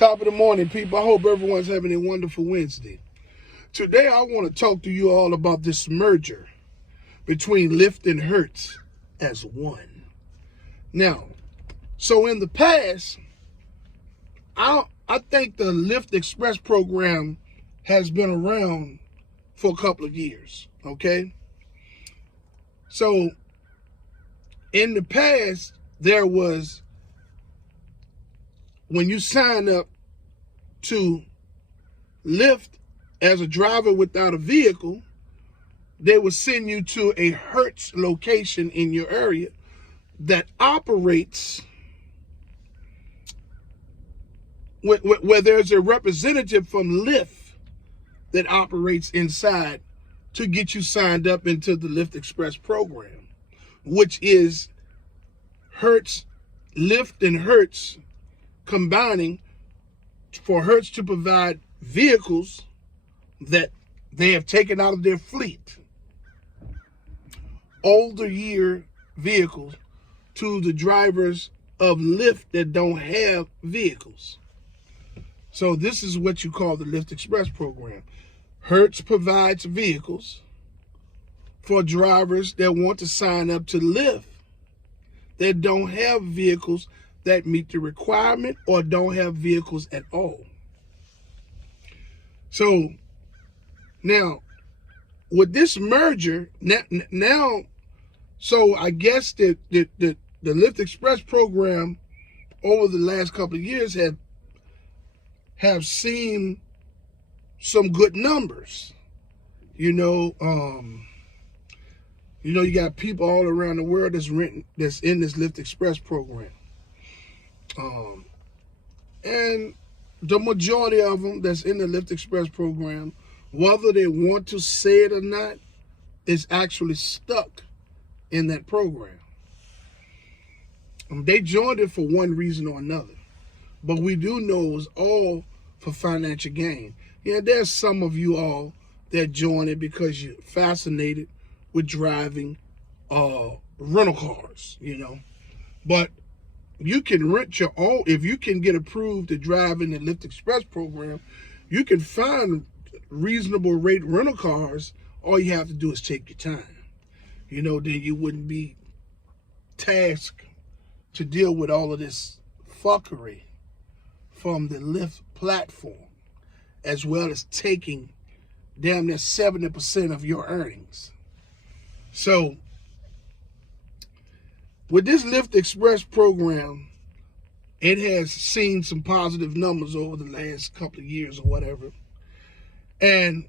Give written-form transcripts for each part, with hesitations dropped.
Top of the morning, people. I hope everyone's having a wonderful Wednesday. Today, I want to talk to you all about this merger between LYFT and Hertz as one. Now, so in the past, I think the LYFT Express program has been around for a couple of years, okay? So, in the past, there was, when you sign up to LYFT as a driver without a vehicle, they would send you to a Hertz location in your area that operates where there's a representative from LYFT that operates inside to get you signed up into the LYFT Express program, which is Hertz, LYFT and Hertz combining for Hertz to provide vehicles that they have taken out of their fleet, older year vehicles, to the drivers of LYFT that don't have vehicles. So this is what you call the LYFT Express program. Hertz provides vehicles for drivers that want to sign up to LYFT that don't have vehicles that meet the requirement or don't have vehicles at all. So now with this merger, so I guess that the LYFT Express program over the last couple of years have seen some good numbers. You got people all around the world that's in this LYFT Express program. And the majority of them that's in the LYFT Express program, whether they want to say it or not, is actually stuck in that program. They joined it for one reason or another, but we do know it was all for financial gain. Yeah, there's some of you all that join it because you're fascinated with driving rental cars, but you can rent your own. If you can get approved to drive in the LYFT Express program, you can find reasonable rate rental cars. All you have to do is take your time. Then you wouldn't be tasked to deal with all of this fuckery from the LYFT platform, as well as taking damn near 70% of your earnings. So with this LYFT Express program, it has seen some positive numbers over the last couple of years or whatever. And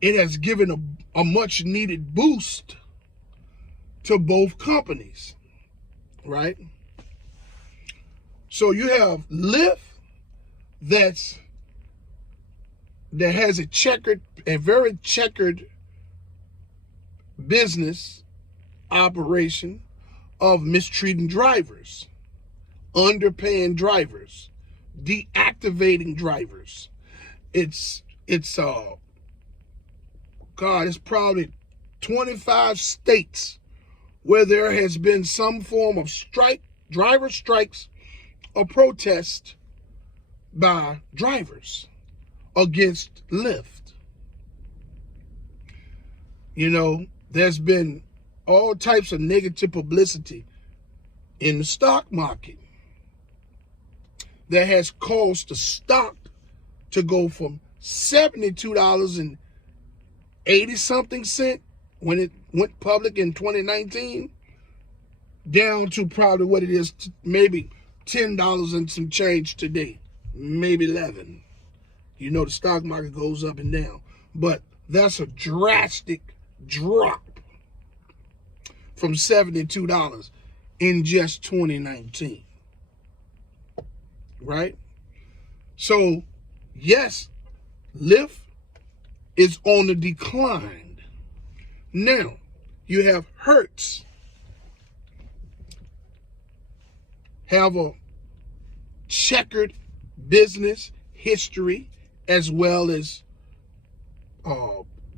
it has given a much needed boost to both companies, right? So you have LYFT that has a very checkered business operation of mistreating drivers, underpaying drivers, deactivating drivers. It's probably 25 states where there has been some form of strike, driver strikes or protest by drivers against LYFT. There's been all types of negative publicity in the stock market that has caused the stock to go from $72.80-something when it went public in 2019 down to probably what it is, maybe $10 and some change today, maybe 11. The stock market goes up and down, but that's a drastic drop from $72 in just 2019, right? So yes, LYFT is on the decline. Now you have Hertz have a checkered business history as well as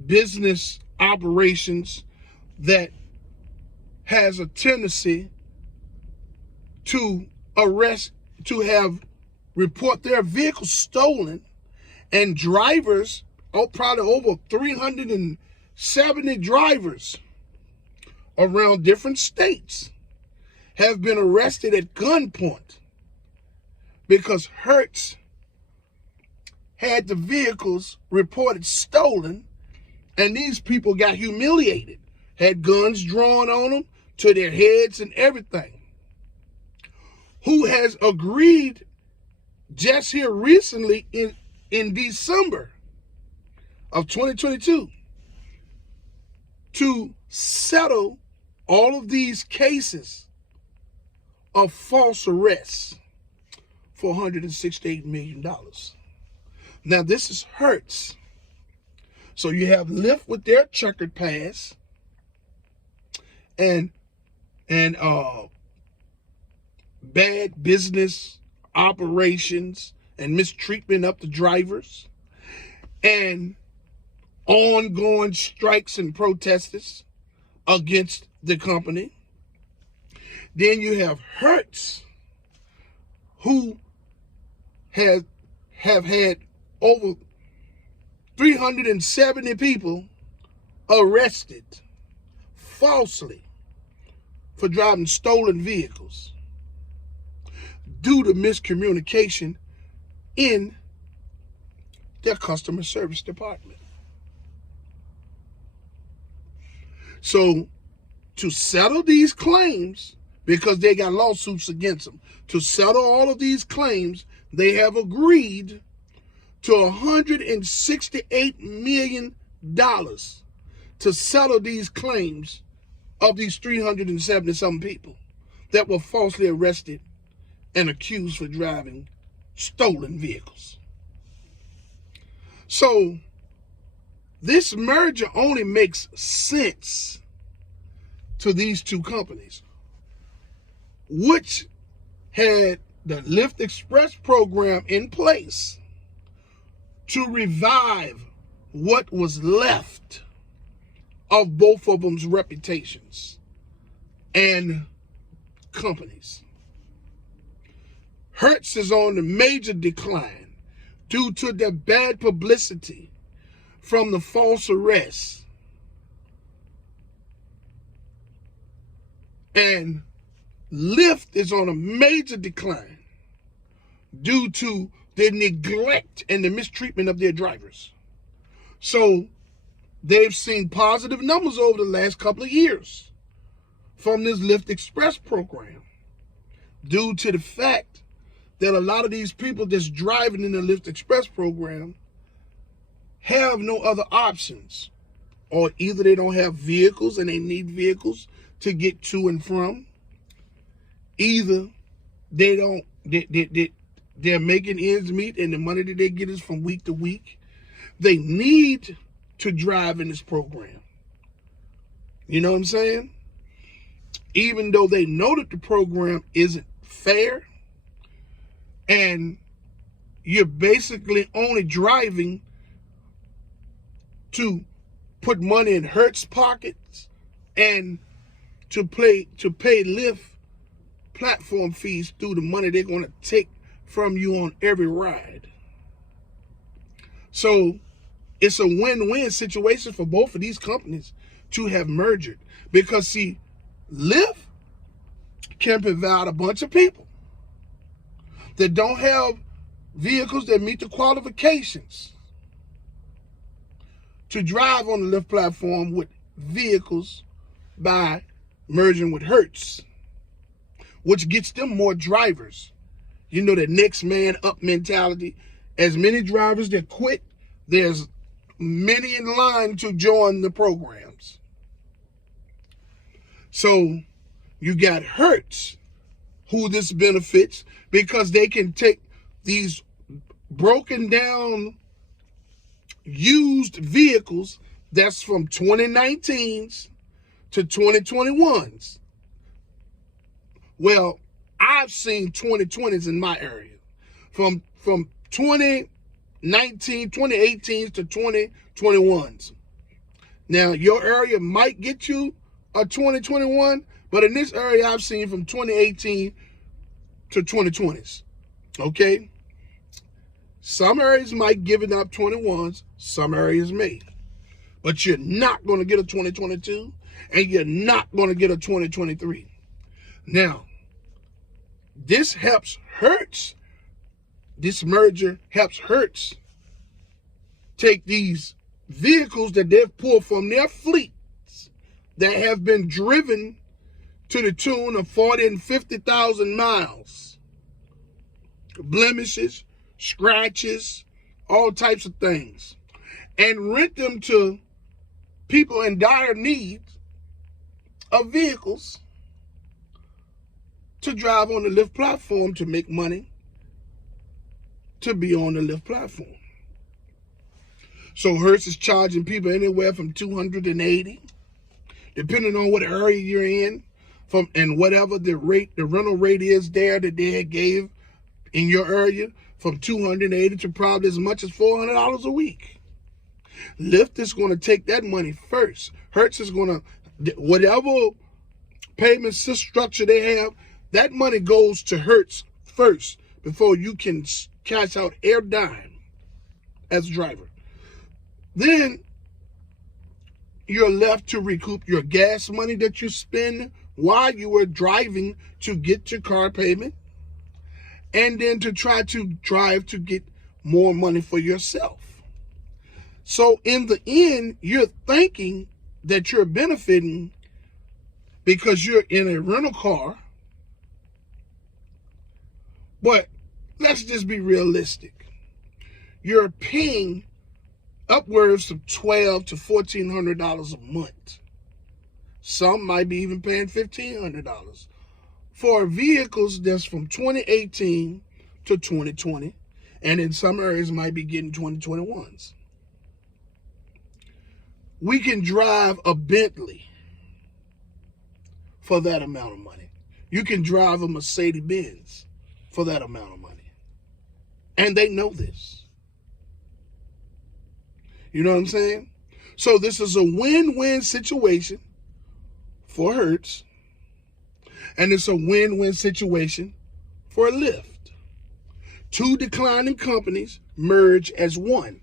business operations that has a tendency to have report their vehicles stolen, and drivers, probably over 370 drivers around different states have been arrested at gunpoint because Hertz had the vehicles reported stolen, and these people got humiliated, had guns drawn on them to their heads and everything. Who has agreed just here recently in December of 2022 to settle all of these cases of false arrests for $168 million. Now, this is Hertz. So you have LYFT with their checkered past and bad business operations and mistreatment of the drivers and ongoing strikes and protests against the company. Then you have Hertz, who have had over 370 people arrested falsely for driving stolen vehicles due to miscommunication in their customer service department. So to settle these claims, because they got lawsuits against them, to settle all of these claims, they have agreed to $168 million to settle these claims of these 370-something people that were falsely arrested and accused for driving stolen vehicles. So this merger only makes sense to these two companies, which had the LYFT Express program in place to revive what was left of both of them's reputations and companies. Hertz is on a major decline due to the bad publicity from the false arrests, and LYFT is on a major decline due to the neglect and the mistreatment of their drivers. So they've seen positive numbers over the last couple of years from this LYFT Express program due to the fact that a lot of these people that's driving in the LYFT Express program have no other options, or either they don't have vehicles and they need vehicles to get to and from, either they're making ends meet and the money that they get is from week to week. They need to drive in this program. You know what I'm saying? Even though they know that the program isn't fair and you're basically only driving to put money in Hertz pockets and to pay LYFT platform fees through the money they're going to take from you on every ride. So it's a win-win situation for both of these companies to have merged, because see, LYFT can provide a bunch of people that don't have vehicles that meet the qualifications to drive on the LYFT platform with vehicles by merging with Hertz, which gets them more drivers. You know, the next man up mentality. As many drivers that quit, there's many in line to join the programs. So you got Hertz, who this benefits because they can take these broken down used vehicles that's from 2019s to 2021s. Well, I've seen 2020s in my area. From 2019, 2018s to 2021s. Now, your area might get you a 2021, but in this area, I've seen from 2018 to 2020s. Okay? Some areas might give it up 21s, some areas may. But you're not going to get a 2022, and you're not going to get a 2023. Now, this helps Hertz. This merger helps Hertz take these vehicles that they've pulled from their fleets that have been driven to the tune of 40 and 50,000 miles. Blemishes, scratches, all types of things. And rent them to people in dire need of vehicles to drive on the LYFT platform to make money, to be on the LYFT platform. So Hertz is charging people anywhere from $280, depending on what area you're in, and whatever the rental rate is there that they gave in your area, from $280 to probably as much as $400 a week. LYFT is going to take that money first. Hertz is going to, whatever payment structure they have, that money goes to Hertz first before you can cash out air dime as a driver. Then you're left to recoup your gas money that you spend while you were driving to get your car payment, and then to try to drive to get more money for yourself. So in the end, you're thinking that you're benefiting because you're in a rental car. But let's just be realistic. You're paying upwards of $1,200 to $1,400 a month. Some might be even paying $1,500 for vehicles that's from 2018 to 2020, and in some areas might be getting 2021s. We can drive a Bentley for that amount of money. You can drive a Mercedes-Benz for that amount of money. And they know this. You know what I'm saying? So this is a win-win situation for Hertz, and it's a win-win situation for LYFT. Two declining companies merge as one.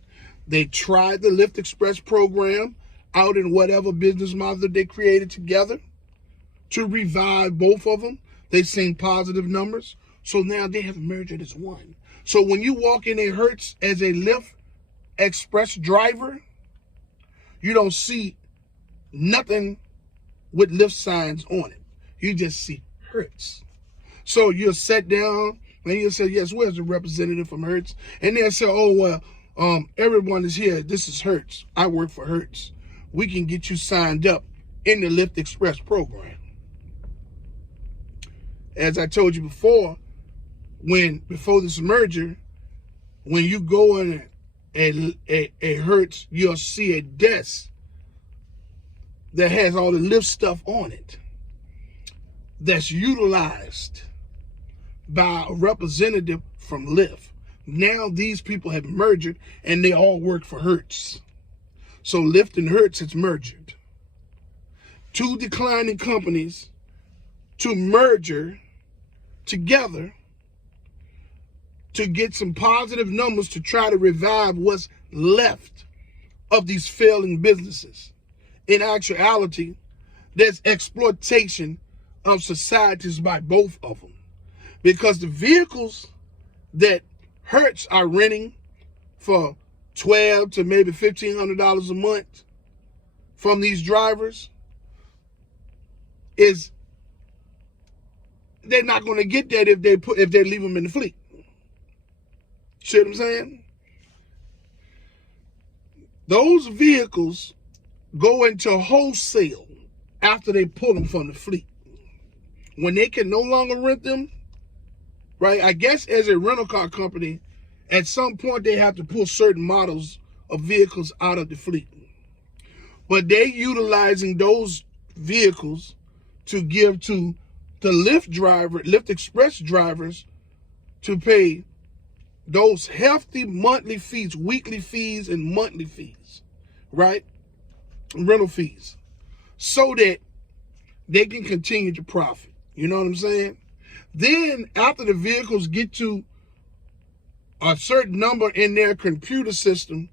They tried the LYFT Express program out in whatever business model they created together to revive both of them. They've seen positive numbers, so now they have merged as one. So when you walk in a Hertz as a LYFT Express driver, you don't see nothing with LYFT signs on it. You just see Hertz. So you'll sit down and you'll say, yes, where's the representative from Hertz? And they'll say, oh, well, everyone is here. This is Hertz. I work for Hertz. We can get you signed up in the LYFT Express program. As I told you before, before this merger, when you go in a Hertz, you'll see a desk that has all the LYFT stuff on it that's utilized by a representative from LYFT. Now these people have merged and they all work for Hertz. So LYFT and Hertz has merged. Two declining companies to merger together to get some positive numbers to try to revive what's left of these failing businesses. In actuality, there's exploitation of societies by both of them, because the vehicles that Hertz are renting for $1,200 to maybe $1,500 a month from these drivers they're not going to get that if they leave them in the fleet. See what I'm saying? Those vehicles go into wholesale after they pull them from the fleet. When they can no longer rent them, right? I guess as a rental car company, at some point they have to pull certain models of vehicles out of the fleet. But they're utilizing those vehicles to give to the LYFT Express drivers to pay those hefty monthly fees, weekly fees, and monthly fees, right? Rental fees, so that they can continue to profit. You know what I'm saying? Then after the vehicles get to a certain number in their computer system.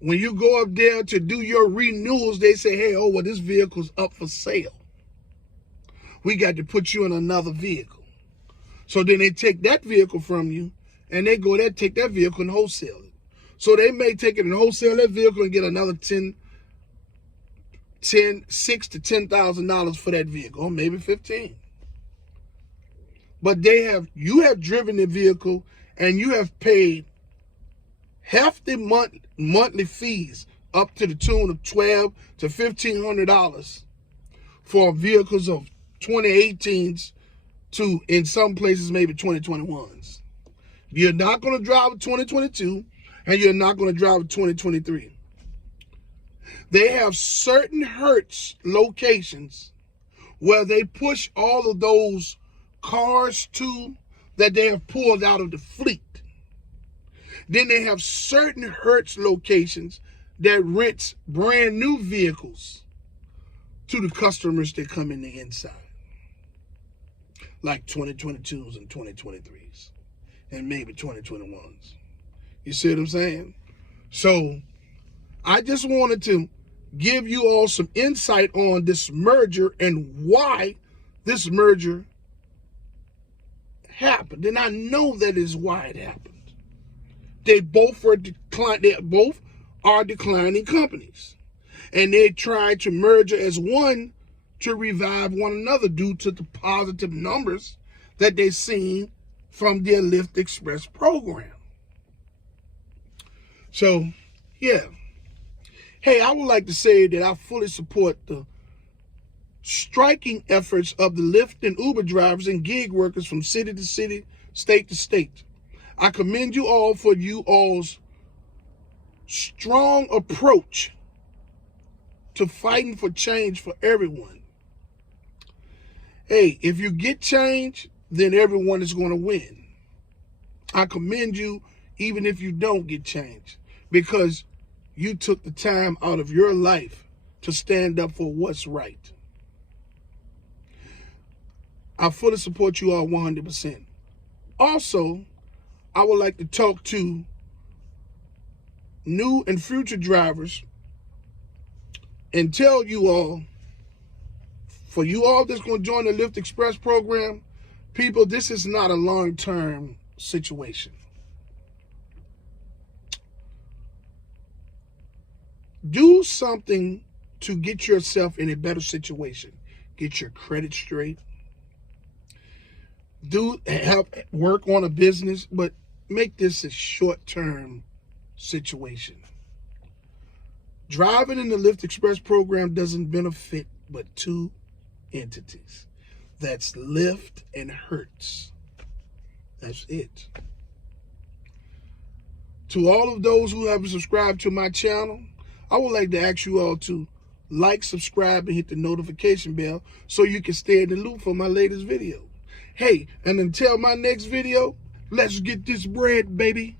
When you go up there to do your renewals, they say, hey, oh, well, this vehicle's up for sale. We got to put you in another vehicle. So then they take that vehicle from you, and they go there, take that vehicle and wholesale it. So they may take it and wholesale that vehicle and get another $6,000 to $10,000 for that vehicle, or maybe 15. But you have driven the vehicle and you have paid hefty monthly fees up to the tune of $1,200 to $1,500 for vehicles of 2018s to, in some places, maybe 2021s. You're not going to drive a 2022, and you're not going to drive a 2023. They have certain Hertz locations where they push all of those cars to that they have pulled out of the fleet. Then they have certain Hertz locations that rents brand new vehicles to the customers that come in the inside, like 2022s and 2023s and maybe 2021s. You see what I'm saying? So I just wanted to give you all some insight on this merger and why this merger happened. And I know that is why it happened. They both are declining companies. And they tried to merge as one to revive one another due to the positive numbers that they've seen from their LYFT Express program. So, yeah. Hey, I would like to say that I fully support the striking efforts of the Lyft and Uber drivers and gig workers from city to city, state to state. I commend you all for you all's strong approach to fighting for change for everyone. Hey, if you get change, then everyone is going to win. I commend you even if you don't get change, because you took the time out of your life to stand up for what's right. I fully support you all 100%. Also, I would like to talk to new and future drivers and tell you all, for you all that's going to join the LYFT Express program, people, this is not a long-term situation. Do something to get yourself in a better situation. Get your credit straight. Help work on a business, but make this a short-term situation. Driving in the LYFT Express program doesn't benefit but two entities. That's LYFT and Hertz. That's it. To all of those who haven't subscribed to my channel, I would like to ask you all to like, subscribe, and hit the notification bell so you can stay in the loop for my latest video. Hey, and until my next video, let's get this bread, baby.